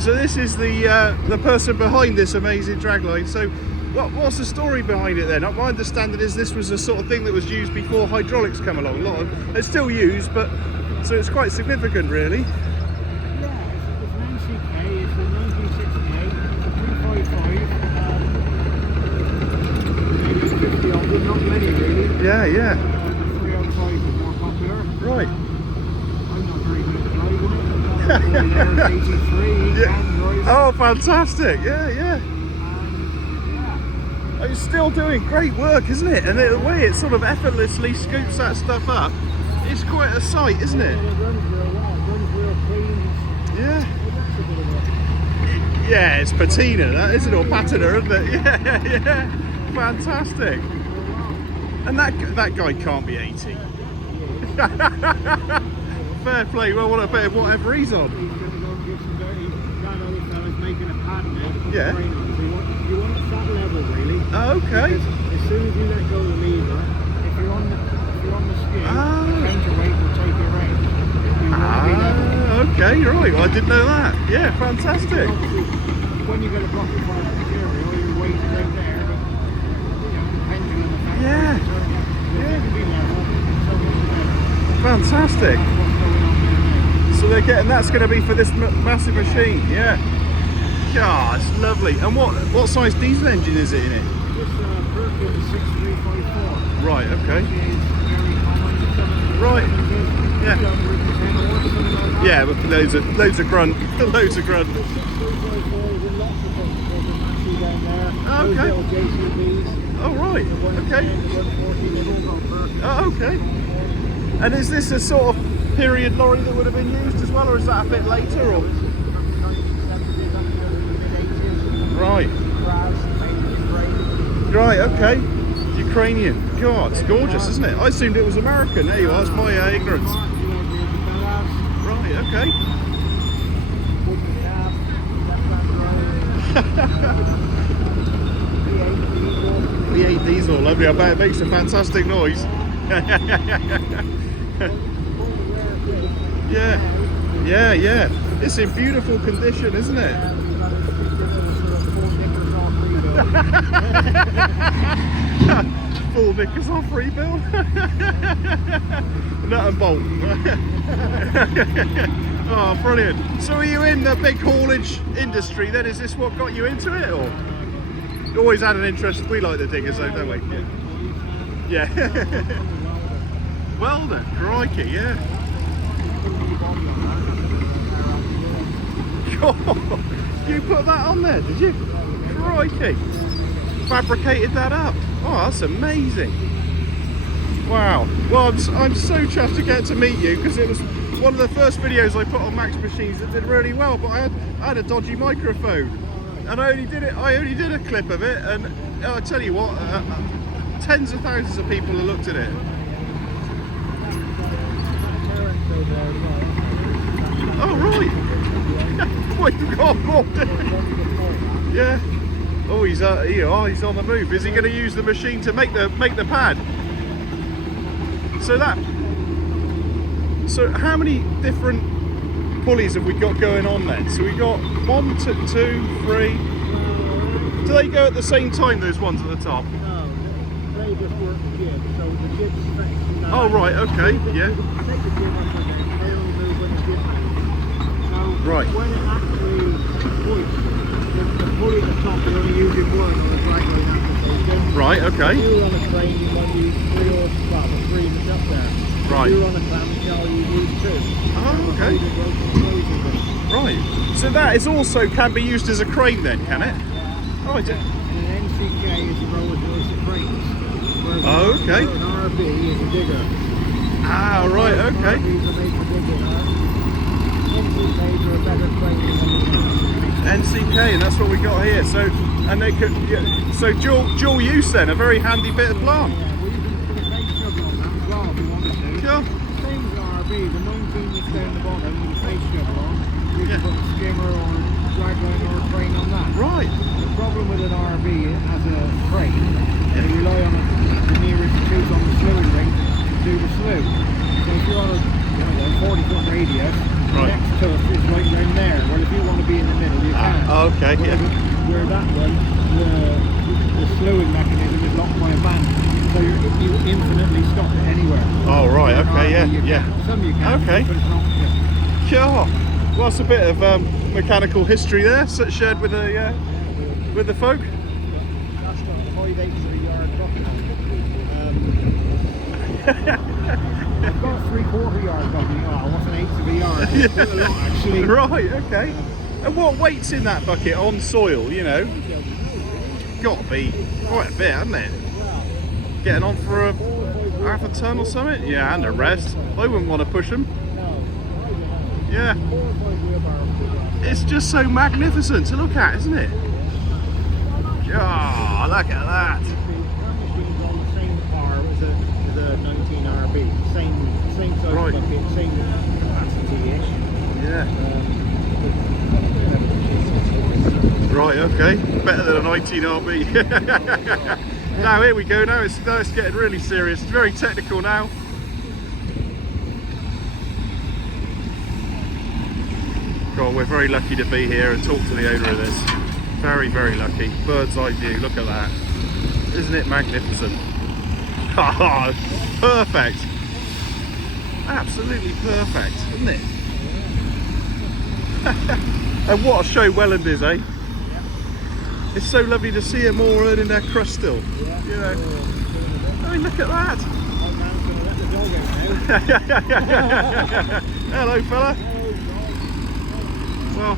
So this is the person behind this amazing dragline. So what's the story behind it then? My understanding is this was the sort of thing that was used before hydraulics come along. A lot of it's still used, but so it's quite significant, really. Yeah, it's an NCK. It's a 1968. It's a 255. Maybe 50 of them, not many really. Yeah, yeah. The 305 is more popular. Right. I'm not very good at driving it. There's 83. Yeah. Oh, fantastic! Yeah, yeah. Yeah. It's still doing great work, isn't it? And the way it sort of effortlessly scoops that stuff up, it's quite a sight, isn't it? It runs real well. It runs real clean. Yeah. It looks a bit of a... Yeah, it's patina, that isn't it? Or patina, isn't it? Yeah, yeah. Fantastic. And that guy can't be 80. Fair play. Well, what about whatever he's on? He's going to go and get some dirty. That other fella's making a pad now to put Yeah. the crane on. So you want it flat level, really. Oh, okay. Because as soon as you let go of the lever, if you're on the skin, the counterweight will take your range. You want to be level. Okay, you're right. Well, I didn't know that. Yeah, fantastic. Obviously, when you get a block of fire material, your weight is out there, but the pendulum effect. Yeah. Yeah. Be level, so much better. Fantastic. What's going on there now? So they're getting, that's going to be for this massive machine. Yeah. God, it's lovely. And what size diesel engine is it in it? This Perkins 6354. Right. Okay. Which is very common. Right. Yeah. 10 or something like that. Yeah, but loads of grunt. Loads of grunt. The 6354 is in lots of things. There's a Maxi down there. Oh, okay. Those little JCBs. Oh, right. The one Okay. 10, the 140, they've all got Perkins. Oh, okay. And is this a sort of period lorry that would have been used as well, or is that a bit later? Or? Right. Right, okay. Ukrainian. God, it's gorgeous, isn't it? I assumed it was American. There you are, it's my ignorance. Right, okay. V8 diesel, lovely. I bet it makes a fantastic noise. Yeah, yeah, yeah. It's in beautiful condition, isn't it? Full knickers off rebuild. Nut and bolt. Oh, brilliant. So are you in the big haulage industry then? Is this what got you into it, or? You always had an interest. We like the diggers though, don't we? Yeah. Yeah. Welland, crikey, yeah. God, you put that on there, did you? Crikey. Fabricated that up. Oh, that's amazing. Wow. Well, I'm so chuffed to get to meet you, because it was one of the first videos I put on Max Machines that did really well, but I had a dodgy microphone, and I only did a clip of it, and I tell you what, tens of thousands of people have looked at it. Oh, right. What you got? Yeah. Oh, he's on the move. Is he going to use the machine to make the pad? So how many different pulleys have we got going on then? So we got 1, 2, 3. Do they go at the same time, those ones at the top? No, they just work the jib. So the jib's stretched down. Oh, right, okay, yeah. Take the jib off the deck, they only move when the jib moves. So Right. when it actually hoists, the pulley at the top is only using one for the dragline application. Right, okay. If you're on a crane, you might use 3 or 3 that's up there. Right. If you're on a clamshell, you use 2. Oh, okay. Right. So that is also can be used as a crane then, can it? Oh, I did. And an NCK is a roller hoist of cranes. Whereas Oh, okay. An RB is a digger. Ah, right, okay. RBs are made for digging. NCKs are a better crane than NCK, and that's what we got here. So, and they could, yeah, so dual use then, a very handy bit of plant. Yeah, we can put a face shovel on that as well if we wanted to. Yeah. Same as an RB, the 19 that's down the bottom with a face shovel on, you Yeah. can put a skimmer or a dragline or a crane on that. Right. The problem with an RB as a crane, you rely on the nearest tube on the slewing ring to do the slew. So if you're on a 40-foot radius, the Right. next tuff is right around there. Well, if you want to be in the middle, okay, yeah. Where that one, the slewing mechanism is locked by a band, so you infinitely stop it anywhere. Oh, right, okay, yeah, yeah. Some you can, Okay. but it's not. Sure. Well, that's a bit of mechanical history there, shared with the folk. That's got 5/8 of a yard document. I've got a 3/4 yard document. Oh, what's an 1/8 of a yard? It's quite a lot, actually. Right, okay. And what weight's in that bucket on soil, you know? Got to be quite a bit, hasn't it? Getting on for a half a ton or something? Yeah, and a rest. I wouldn't want to push them. Yeah. It's just so magnificent to look at, isn't it? Oh, look at that. That machine's on the same par as a 19 RB. Same size Right. bucket, same capacity-ish. Yeah. Right, okay. Better than a 19 RB. Now here we go. Now it's getting really serious. It's very technical now. God, we're very lucky to be here and talk to the owner of this. Very, very lucky. Bird's eye view. Look at that. Isn't it magnificent? Oh, perfect. Absolutely perfect, isn't it? And what a show Welland is, eh? It's so lovely to see them all earning their crust still. You know. I mean, look at that. Hello, fella. Well,